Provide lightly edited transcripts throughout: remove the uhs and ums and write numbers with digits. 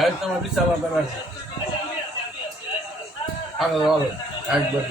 একদম বিশাল ব্যাপার একদম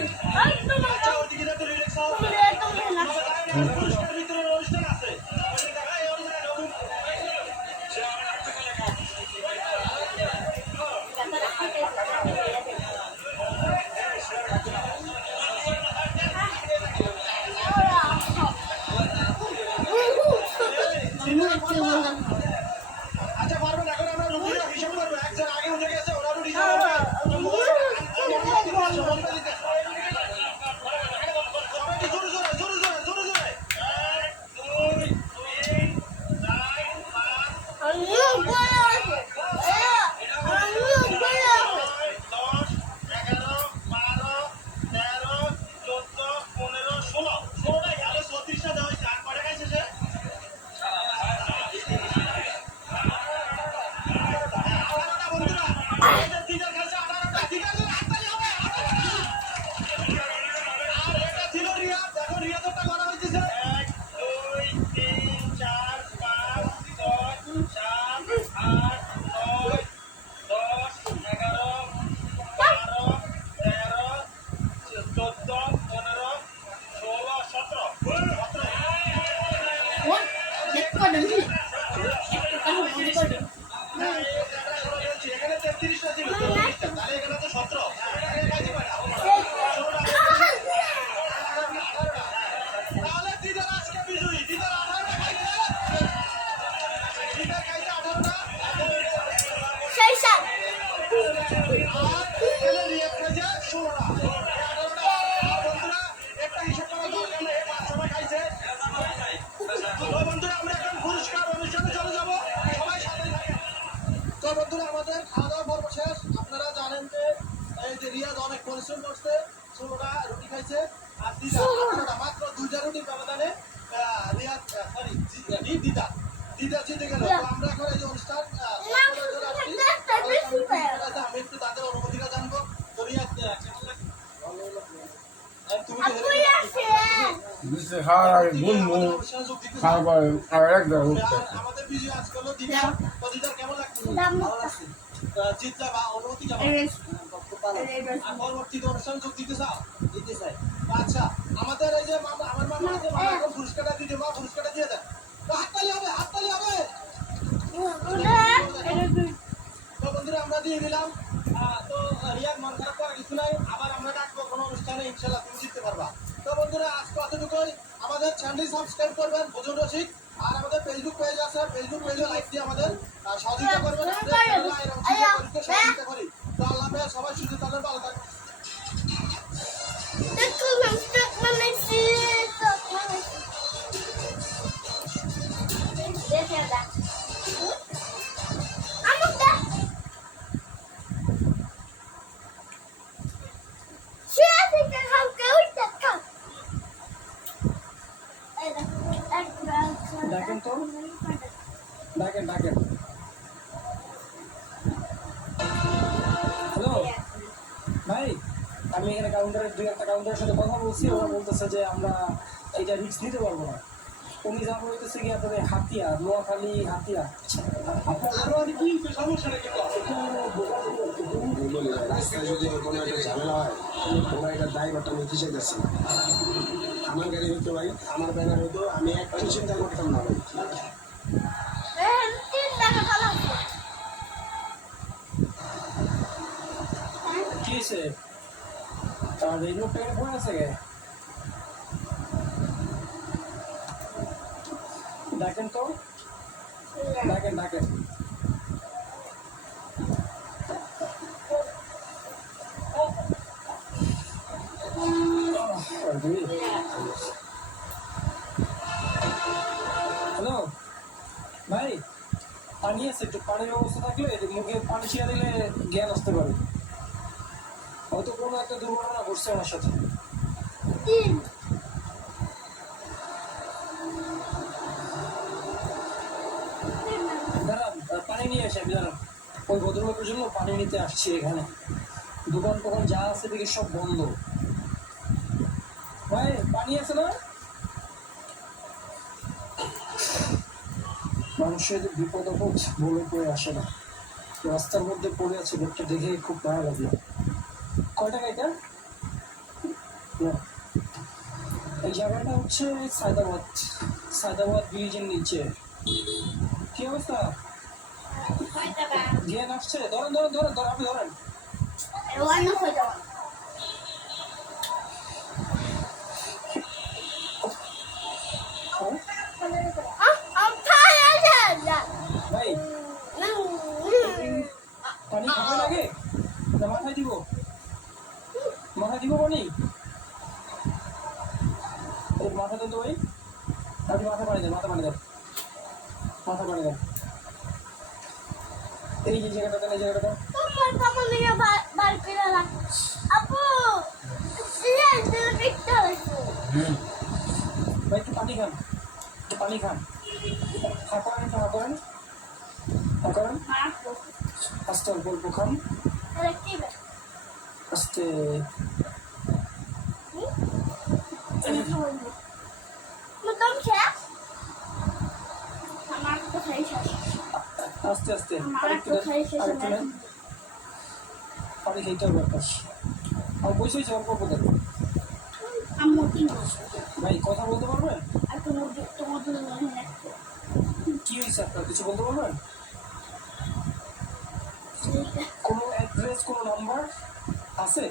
আচ্ছা আমাদের এই যে আমার মামা আছে মামা পুরস্কারটা দিয়ে মা পুরস্কারটা দিয়ে দেন হাততালি হবে তো বন্ধুরা আমরা দিয়ে দিলাম তো রিয়াদ মন খারাপ করার কিছু নাই আবার আমরা ডাকবো কোনো অনুষ্ঠানে ইনশাআল্লাহ তুমি জিততে পারবা তো বন্ধুরা আজকে অতটুকুই আমাদের চ্যানেলটি সাবস্ক্রাইব করবেন বুঝুন রসিক আর আমাদের ফেসবুক পেজ আছে ফেসবুক পেজে লাইক দিয়ে আমাদের সহযোগিতা করবেন সহযোগিতা করি তো আল্লাহ হাফেজ সবাই সুস্থ থাকবেন ভালো থাকবেন হ্যালো ভাই আমি এখানে কাউন্টারের দুই একটা কাউন্টারের সাথে কথা বলছি ওরা বলতেছে যে আমরা এইটা রিস্ক নিতে পারবো না উনি যাবো হইতেছে কি আপনাদের হাতিয়া, নোয়াখালী হাতিয়া। আপনার আরো কি সমস্যা নাকি? বলি রাস্তায় যদি কোনো একটা ঝামেলা হয় ওরা এটা ড্রাইভারটা নিতে চাইতেছে না। আমার গাড়ি হইতো ভাই, আমার ব্যানার হইতো, আমি একটু চিন্তা করতাম না ভাই। কি হয়েছে? আর এই লোকটা এখানে পড়ে আছে গে? ডাকেন তো, ডাকেন ডাকেন। হ্যালো ভাই, পানি আছে? একটু পানির ব্যবস্থা থাকলে মুখে পানি ছিঁড়ে দিলে জ্ঞান আসতে পারে। হয়তো কোনো একটা দুর্ঘটনা ঘটছে আমার সাথে। দাঁড়ান, পানি নিয়ে আসি আমি, দাঁড়ান। ওই ভদ্রলোকের জন্য পানি নিতে আসছি এখানে। দোকান টোকান যা আছে দেখি সব বন্ধ। ভাই পানি আছে না? মানুষের বিপদ আপদ বলে পড়ে আসে না। রাস্তার মধ্যে পড়ে আছে, লোকটা দেখে খুব ভালো লাগলো। কয় টাকা এটা? না, এই জায়গাটা হচ্ছে সায়দাবাদ, সায়দাবাদ ব্রিজের নিচে। কি অবস্থা? জ্ঞান আসছে? ধরেন ধরেন ধরেন ধরেন, আপনি ধরেন। ভাই পানি খাবেন আগে না মাথায় দিব? মাথায় দিব পানি? মাথা দেন তো ভাই, আপনি মাথা পানি দেন, মাথা পানি দেন, মাথা পানি দেন। এই যে জায়গাটা দেন, এই জায়গাটা দেন। ভাই একটু পানি খান, একটু পানি খান। হা করেন, একটু হা করেন, হা করেন। আস্তে অল্প অল্প খান, আস্তে। আস্তে আস্তে আরেকটু দেন, আরেকটু নেন। পানি খেতে হবে আপনার। আর বসে হয়েছে অল্প অল্প দেন। ভাই কথা বলতে পারবেন? কি হয়েছে আপনার, কিছু বলতে পারবেন? কোনো অ্যাড্রেস, কোনো নাম্বার আছে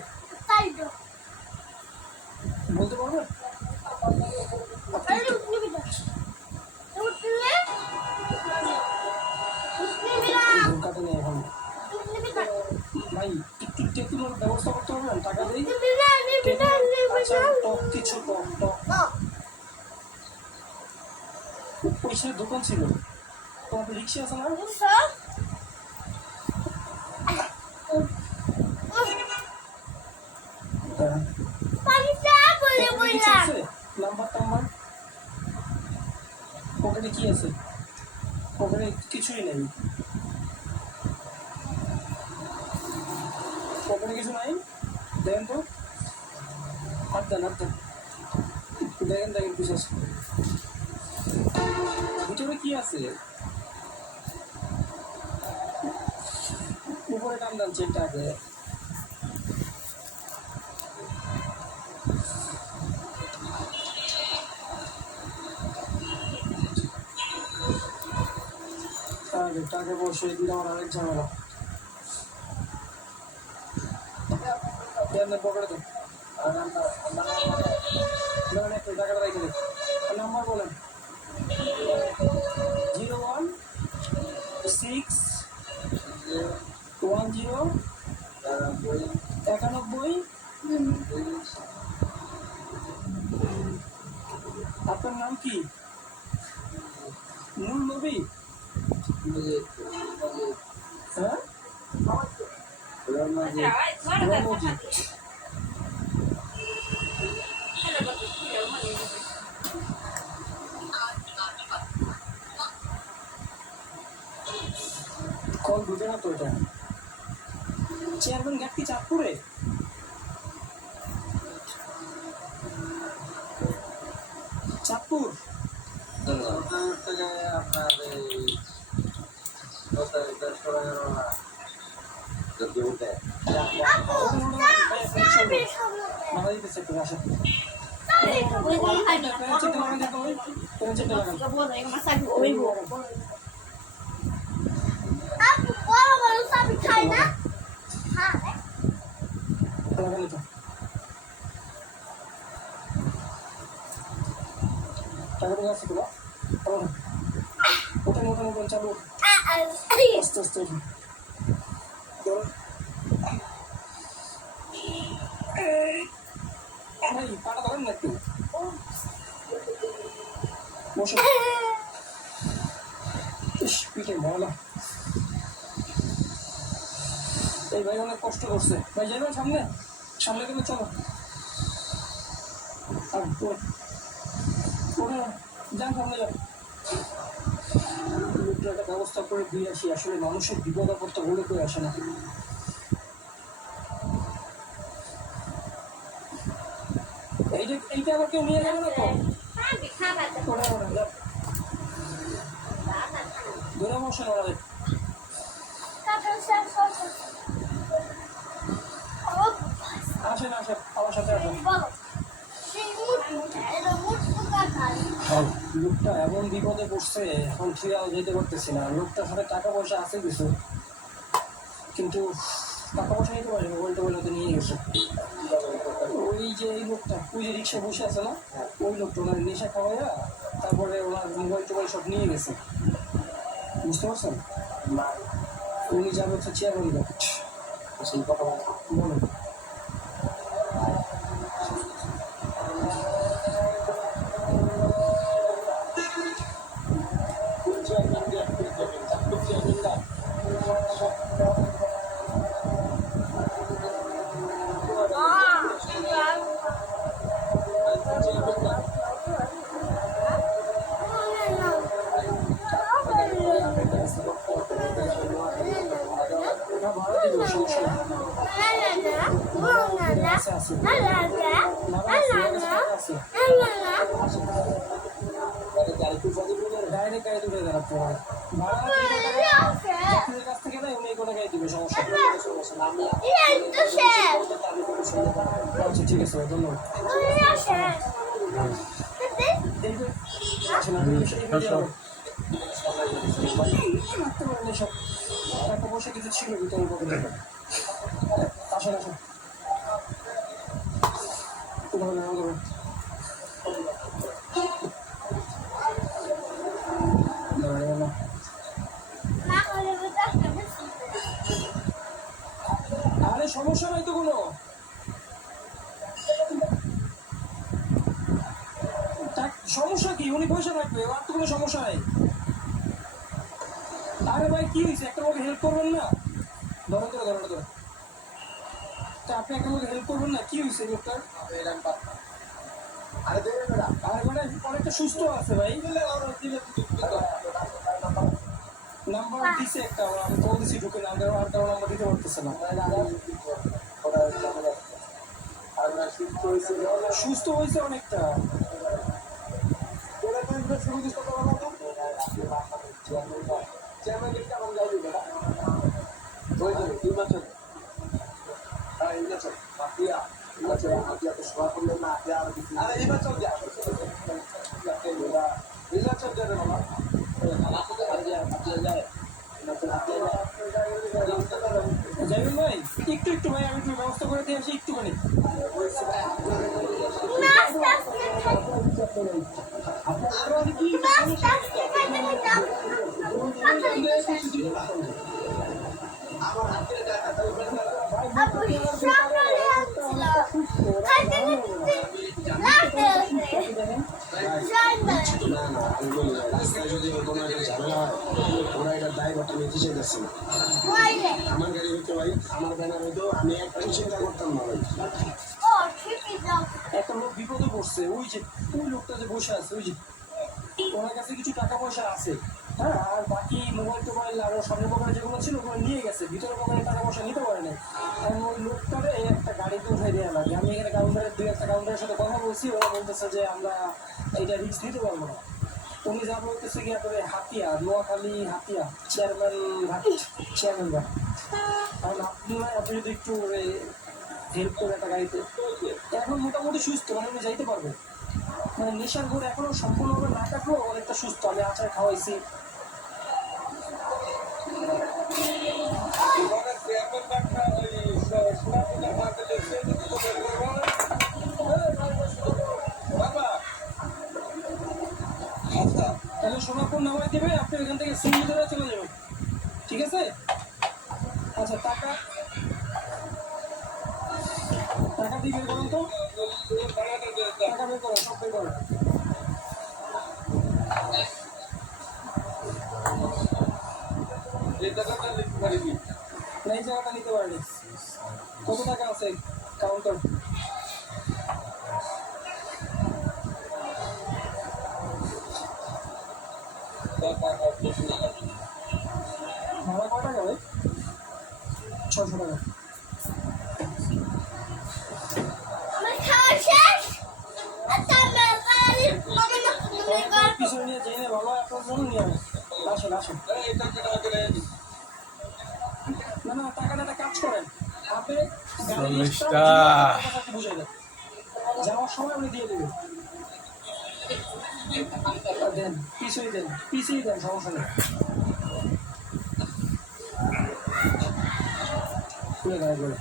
বলতে পারবেন? ধোকাতে নেই এখন ভাই, একটু টেকুনোর ব্যবস্থা করতে পারবেন? টাকা দিই, আচ্ছা টক, কিছু টক টক। পয়সার দোকান ছিল, তোমার রিক্সা আছে না? নাম্বার টাম্বার পকেটে কি আছে? পকেটে কিছুই নেই, পকেটে কিছু নাই। দেখেন তো, হাত দেন, হাত দেন, দেখেন দেখেন কিছু আছে ভিতরে, কি আছে? উপরে টান দেন চেনটা আগে। টাকা বসে দিলে আমার আরেক ঝামেলা। দেন পকেটে দেন, টাকাটা রেখে দেন। নাম্বার বলেন। 01161091। আপনার নাম কি? নুর নবী? হ্যাঁ, কল ঢুকে না তো এটা। চেয়ারম্যান ঘাট কি চাঁদপুরে? চাঁদপুর থেকে আপনার এই 10-11 যদি উঠে মারা দিতেছে একটু আসে টাকা আছে গুলো ওটা মোটা মোটা চালু আস্তে আস্তে পাটা ধরেন না একটু বসে ইস পিঠে ময়লা এই ভাই অনেক কষ্ট করছে ভাই যাবেন সামনে সামনে গেলে চলো আর যান সামনে যান লোকটা একটা ব্যবস্থা করে দিয়ে আসি আসলে মানুষের বিপদ আপদটা বলে করে আসে না এইটা আবার কেউ নিয়ে যাবে না তো ধরে বসে না আসেন আসেন আমার সাথে আসেন লোকটা এমন বিপদে পড়ছে এখন ফিরাও যেতে পারতেছি না লোকটার সাথে টাকা পয়সা আছে কিছু কিন্তু টাকা পয়সা নিতে পারে মোবাইল টোবাইল হতে নিয়ে গেছে ওই যে এই লোকটা ওই যে রিক্সা বসে আছে না ওই লোকটা ওনার নেশা খাওয়াইয়া তারপরে ওনার মোবাইল টোবাইল সব নিয়ে গেছে বুঝতে পারছেন উনি যাবে হচ্ছে চেয়ারম্যান ঘাট সেই কথা বলেন আচ্ছা ঠিক আছে ধন্যবাদ টাকা পয়সা কিছু ছিল ভিতরে আসেন আসেন আরে সমস্যা নাই তো কোনো সমস্যা কি উনি পয়সা রাখবে আর তো কোনো সমস্যা নাই আরে ভাই কি হয়েছে একটা লোক হেল্প করবেন না ধরো তা আপনি একটা লোক হেল্প করবেন না কি হয়েছে লোকটার আরে মানে অনেকটা সুস্থ আছে ভাই নাম্বার দিছে একটা আমি কল দিছি ঢুকে নাম্বার নাম্বার দিতে পারতেছে না সুস্থ হয়েছে অনেকটা যাইবেন ভাই একটু ভাই আমি একটু ব্যবস্থা করে দিয়ে আসি একটুখানি রাস্তায় যদি কোনো একটা ঝামেলা হয় ওরা এটার ড্রাইভারটা নিতে চাইতেছে না আমার গাড়ি হইতো ভাই আমার ব্যানার হইতো আমি একটা চিন্তা করতাম না ভাই একটা লোক বিপদে পড়ছে ওই যে ওই লোকটা যে বসে আছে ওই যে ওনার কাছে কিছু টাকা পয়সা আছে হ্যাঁ আর বাকি মোবাইল টোবাইল আরো সামনের পকেটে যেগুলো ছিল ওগুলো নিয়ে গেছে ভিতরের পকেটে টাকা পয়সা নিতে পারে না কারণ ওই লোকটারে এই একটা গাড়িতে উঠাই দেওয়া লাগে আমি এখানে কাউন্টারের দুই একটা কাউন্টারের সাথে কথা বলছি ওরা বলতেছে যে আমরা এইটা রিস্ক দিতে পারবো না উনি যা বলতেছে কি আপনার হাতিয়া নোয়াখালী হাতিয়া চেয়ারম্যান কারণ আপনি যদি একটু হেল্প করে একটা গাড়িতে এখন মোটামুটি সুস্থ মানে উনি যাইতে পারবে মানে নেশার ঘোর এখনো সম্পূর্ণভাবে না কাটলেও অনেকটা সুস্থ আমি আচার খাওয়াইছি তাহলে সোনাপুর নামাই দেবে আপনি ওইখান থেকে সিম ধরে চলে যাবেন ঠিক আছে আচ্ছা টাকা দিয়ে বের করুন তো টাকা বের করো সব বের করো এই জায়গাটা নিতে পারিনি কত টাকা আছে কাউন্টার ভাড়া কত টাকা ভাই 600 টাকা পিছনে নিয়ে জেনে ভালো আপনার জন্য নিয়ে আসেন আসেন না না টাকাটা একটা কাজ করেন আপনি বুঝে দেন যাওয়ার সময় উনি দিয়ে দেবেন দেন পিছিয়ে দেন সমস্যা নেই খুলে গায়ে বলে